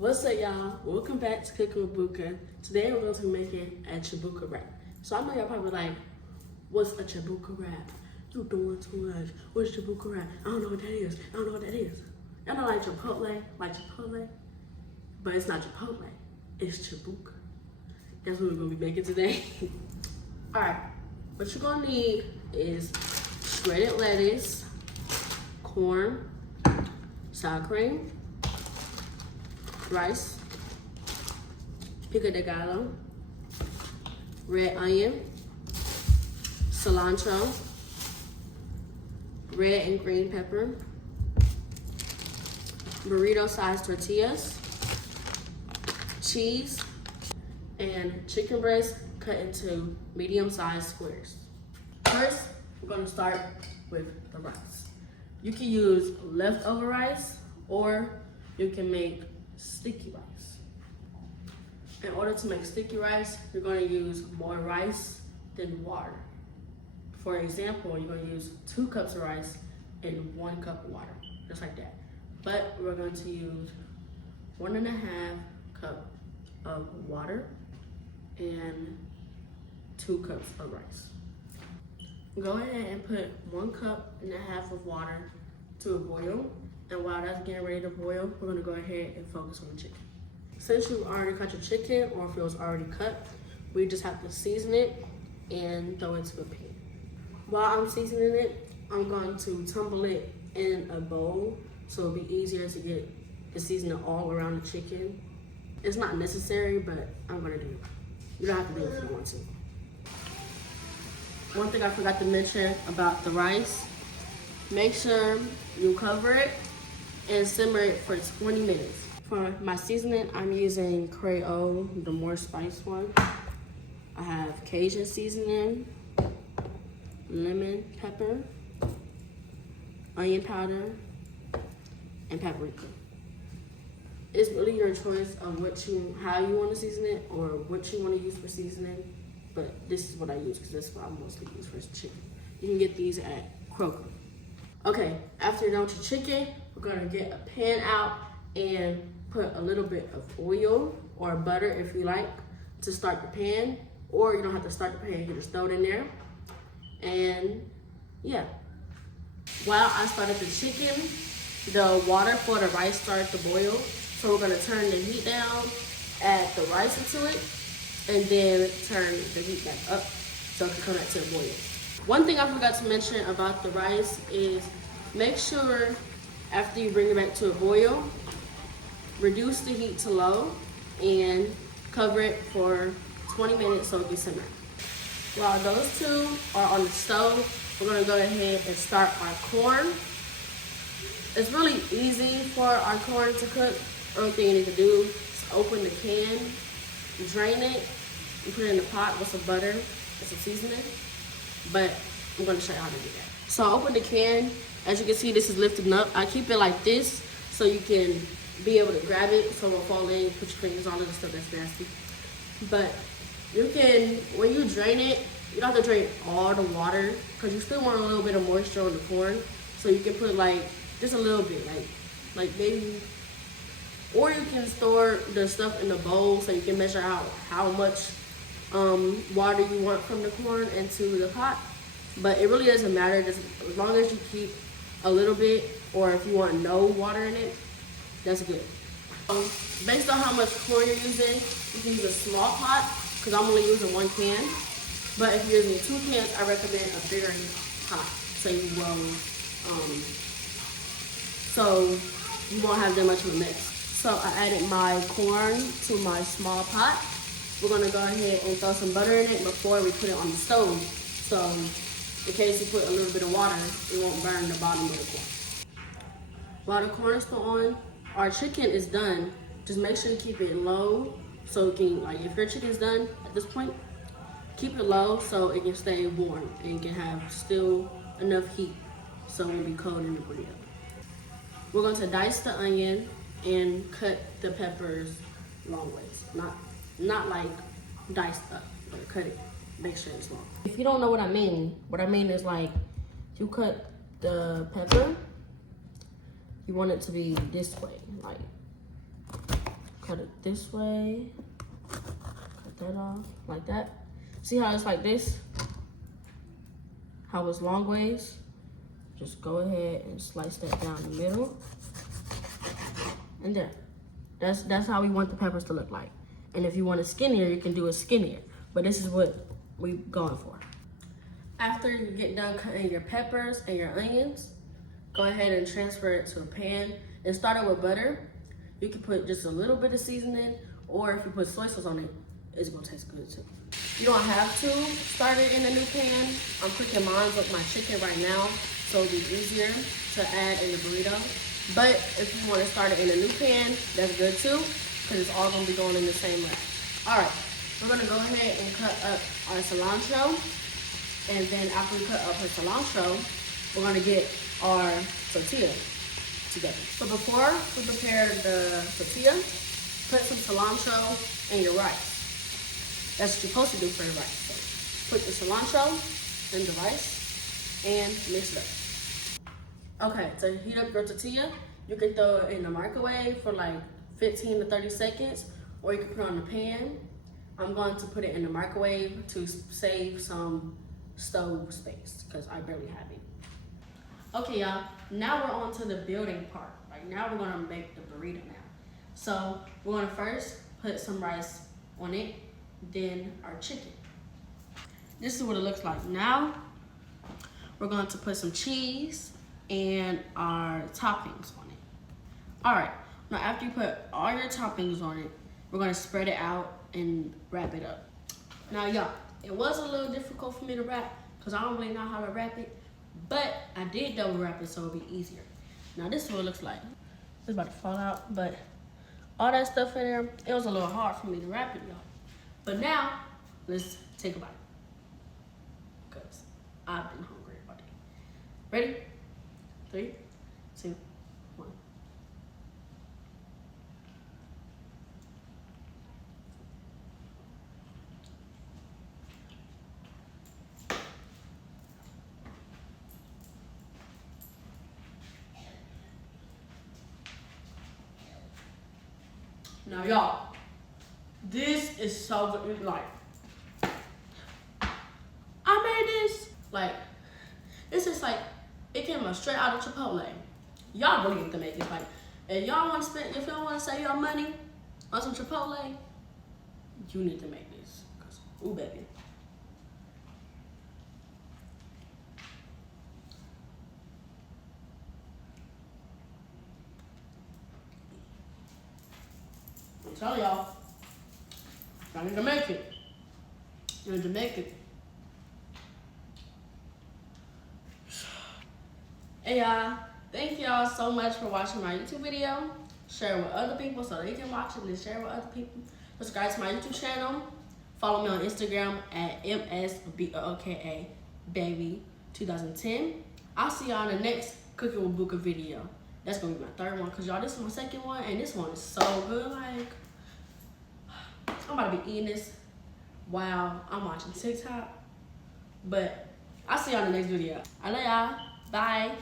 What's up, y'all? Welcome back to Cooking with Booka. Today we're going to be making a Chi-Booka wrap. So I know y'all probably like, what's a Chi-Booka wrap? You doing too much. What's Chi-Booka wrap? I don't know what that is. I don't know what that is. Y'all know like Chipotle? But it's not Chipotle. It's Chi-Booka. That's what we're going to be making today. Alright, what you're going to need is shredded lettuce, corn, sour cream, rice, pico de gallo, red onion, cilantro, red and green pepper, burrito-sized tortillas, cheese, and chicken breast cut into medium-sized squares. First, we're gonna start with the rice. You can use leftover rice or you can make sticky rice. In order to make sticky rice, you're going to use more rice than water. For example, you're going to use 2 cups of rice and 1 cup of water, just like that. But we're going to use 1.5 cup of water and 2 cups of rice. Go ahead and put 1.5 cups of water to a boil. And while that's getting ready to boil, we're gonna go ahead and focus on the chicken. Since you've already cut your chicken, or if it was already cut, we just have to season it and throw it into a pan. While I'm seasoning it, I'm going to tumble it in a bowl so it'll be easier to get the seasoning all around the chicken. It's not necessary, but I'm gonna do it. You don't have to do it if you don't want to. One thing I forgot to mention about the rice, make sure you cover it and simmer it for 20 minutes. For my seasoning, I'm using Creole, the more spiced one. I have Cajun seasoning, lemon pepper, onion powder, and paprika. It's really your choice of how you want to season it or what you want to use for seasoning. But this is what I use because that's what I mostly use for chicken. You can get these at Kroger. Okay, after you're done with your chicken, we're gonna get a pan out and put a little bit of oil or butter if you like to start the pan, or you don't have to start the pan, you can just throw it in there. And yeah, while I started the chicken, the water for the rice started to boil. So we're gonna turn the heat down, add the rice into it, and then turn the heat back up so it can come back to a boil. One thing I forgot to mention about the rice is make sure after you bring it back to a boil, reduce the heat to low and cover it for 20 minutes so it can simmer. While those two are on the stove, we're gonna go ahead and start our corn. It's really easy for our corn to cook. Only thing you need to do is open the can, drain it, and put it in the pot with some butter and some seasoning. But I'm gonna show you how to do that. So I open the can. As you can see, this is lifting up. I keep it like this so you can be able to grab it so it won't fall in, put your fingers on it and stuff that's nasty. But you can, when you drain it, you don't have to drain all the water because you still want a little bit of moisture on the corn. So you can put like, just a little bit, like maybe, or you can store the stuff in a bowl so you can measure out how much water you want from the corn into the pot. But it really doesn't matter, just as long as you keep a little bit, or if you want no water in it, that's good. Based on how much corn you're using, you can use a small pot, because I'm only using 1 can. But if you're using 2 cans, I recommend a bigger pot, so you won't have that much of a mix. So I added my corn to my small pot. We're gonna go ahead and throw some butter in it before we put it on the stove. So in case you put a little bit of water, it won't burn the bottom of the corn. While the corn is still on, our chicken is done. Just make sure you keep it low so it can, like if your chicken's done at this point, keep it low so it can stay warm and can have still enough heat so it won't be cold in the burrito. We're going to dice the onion and cut the peppers long ways. Not like diced up, but cut it, make sure it's long. If you don't know what I mean is like, you cut the pepper, you want it to be this way, like cut it this way. Cut that off like that. See how it's like this? How it's long ways? Just go ahead and slice that down the middle. And there. That's how we want the peppers to look like. And if you want it skinnier, you can do it skinnier. But this is what we're going for. After you get done cutting your peppers and your onions, go ahead and transfer it to a pan and start it with butter. You can put just a little bit of seasoning, or if you put soy sauce on it, it's gonna taste good too. You don't have to start it in a new pan. I'm cooking mine with my chicken right now, so it'll be easier to add in the burrito. But if you want to start it in a new pan, that's good too, because it's all gonna be going in the same rack. All right, we're gonna go ahead and cut up our cilantro. And then after we cut up our cilantro, we're gonna get our tortilla together. So before we prepare the tortilla, put some cilantro in your rice. That's what you're supposed to do for your rice. So put the cilantro in the rice and mix it up. Okay, to heat up your tortilla, you can throw it in the microwave for like 15 to 30 seconds, or you can put it on the pan. I'm going to put it in the microwave to save some stove space, because I barely have it. Okay, y'all, now we're on to the building part. Right now we're gonna make the burrito now. So we're gonna first put some rice on it, then our chicken. This is what it looks like. Now we're going to put some cheese and our toppings on it. All right, now after you put all your toppings on it, we're gonna spread it out and wrap it up. Now y'all, it was a little difficult for me to wrap because I don't really know how to wrap it, but I did double wrap it so it'll be easier. Now this is what it looks like. It's about to fall out, but all that stuff in there, it was a little hard for me to wrap it, y'all. But now, let's take a bite, because I've been hungry all day. Ready? 3, 2, 1. Now y'all, this is so good. Like, I made this, like, this is like, it came straight out of Chipotle. Y'all really need to make it. Like, if y'all want to spend, if y'all want to save y'all money on some Chipotle, you need to make this. Cause, ooh baby. I'm telling y'all need to make it. You need to make it. Hey y'all, thank y'all so much for watching my YouTube video. Share it with other people so they can watch it and share it with other people. Subscribe to my YouTube channel. Follow me on Instagram at MSBOOKA baby 2010. I'll see y'all in the next Cooking with Booka video. That's gonna be my third one, because y'all, this is my second one, and this one is so good. Like, I'm about to be eating this while I'm watching TikTok. But I'll see y'all in the next video. I love y'all. Bye.